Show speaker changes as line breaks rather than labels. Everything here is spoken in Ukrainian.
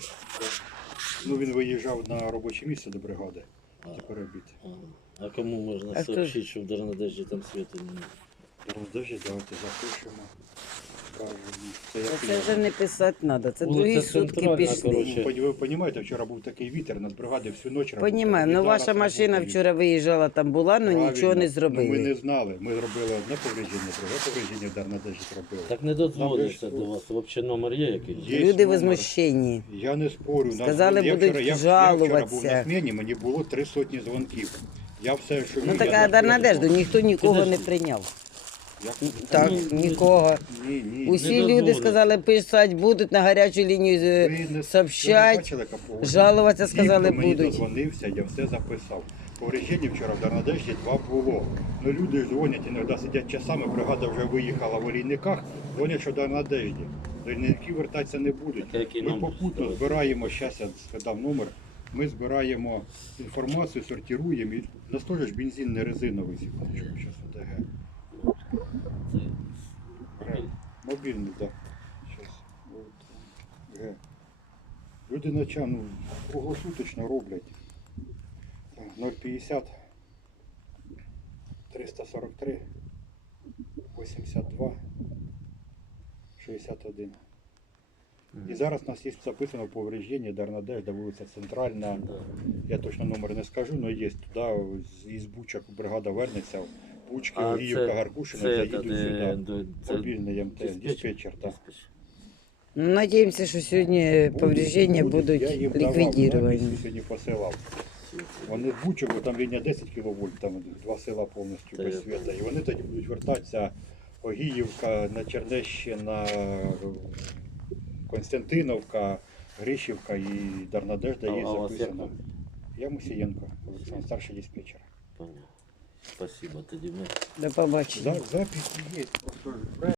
Ну він виїжджав на робоче місце до бригади. Тепер обід.
А кому можна
А хто
сообщити, щоб даже на дожді там світу немає?
Роздажі, давайте запишемо. Скажемо.
Це вже не писати треба, це
Вулиця
другі сутки
Центральна,
пішли.
коротше.
Ви розумієте, вчора був такий вітер, над бригади всю ніч робив.
Понімаю, ну ваша машина вчора виїжджала, там була, але нічого не
Ну, ми
зробили.
не знали. Ми зробили одне повреждення, друге повреждення вдар на дежі зробили.
Так не додзвонишся
Там
до вас. Взагалі номер є якийсь?
Є
Люди
номер.
возмущені.
Я не спорю.
Сказали,
я
будуть
вчора, я вчора був
жалуватися.
на зміні, мені було 3 сотні дзвонків. Я все, що
Ну
міг,
така
я
дар надежду,
записував.
ніхто нікого не
Підожди.
прийняв.
Я-
Так,
Ну,
нікого.
Ні.
Усі
не
люди
дозволять.
сказали, писати будуть, на гарячу лінію
Ви не
сообщать,
бачили, яка погода?
жалуватися,
Всі,
сказали,
хто мені
будуть.
дозвонився, я все записав. Повреждення вчора в Дарнадежді 2 було. Ну люди дзвонять, іноді сидять часами, бригада вже виїхала в Олійниках, дзвонять, що в Дарнадежді. До Олійників вертатися не будуть.
Так, який
Ми
номер
попутно
ставити?
збираємо, зараз я згадав номер, ми збираємо інформацію, сортируємо. І на столі ж бензин не резиновий, секундочку, зараз ОТГ. Мобільний, так. Щас. От, Г. Люди ночам круглосуточно роблять. 050 343 82 61. І зараз у нас є записано повреждення Дарнадежда, вулиця Центральна. Я точно номер не скажу, але є туди, із Бучок бригада вернеться. Бучки, Огіївка, Гаркушина, заїдуть сюди. Мобільний МТС, диспетчер, так.
Ну, надіємося, що сьогодні повреждення
Будуть.
будуть
Я їм давав
ліквідовані.
записи, сьогодні посилав. Вони в Бучово, там лінія 10 кВт, там 2 села повністю
Та
без
я
світа. І вони тоді будуть вертатися Огіївка, на Чернещина, Константиновка, Гришівка і Дарнадежда є
А у вас
записано.
як?
Я Мусієнко, Олександр, старший диспетчер.
Понятно. Спасибо, тоді ми.
До побачення.
Записи є. Просто